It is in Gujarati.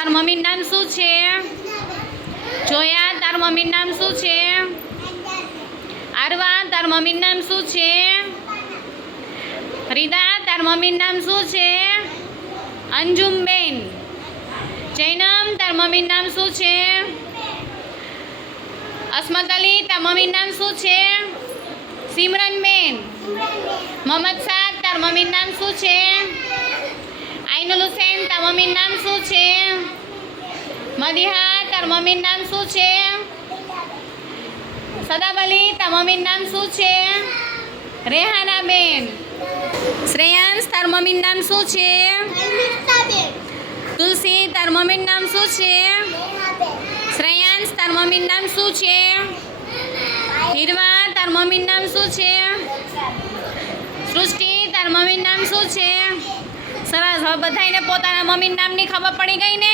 તાર મમ્મીનું નામ શું છે? જોયા, તાર મમ્મીનું નામ શું છે? આરવા, તાર મમ્મીનું નામ શું છે? રીદા, તાર મમ્મીનું નામ શું છે? અંજુમબેન. જૈનમ, તાર મમ્મીનું નામ શું છે? અસ્મત અલી તાર મમ્મીનું નામ શું છે? સિમરનબેન. મોહમ્મદ શાહ, તાર મમ્મીનું નામ શું છે? મમ્મીનું નામ શું છે? મદિહા તાર મમ્મીનું નામ શું છે? સદાબ અલી તાર મમ્મીનું નામ શું છે? રેહાના બેન શ્રેયાંશ તાર મમ્મીનું નામ શું છે? તુલસી તાર મમ્મીનું નામ શું છે? શ્રેયાંશ તાર મમ્મીનું નામ શું છે? હિરવા તાર મમ્મીનું નામ શું છે? સૃષ્ટિ તાર મમ્મીનું નામ શું છે? હવે બધાને પોતાના મમ્મીના નામની ખબર પડી ગઈ ને?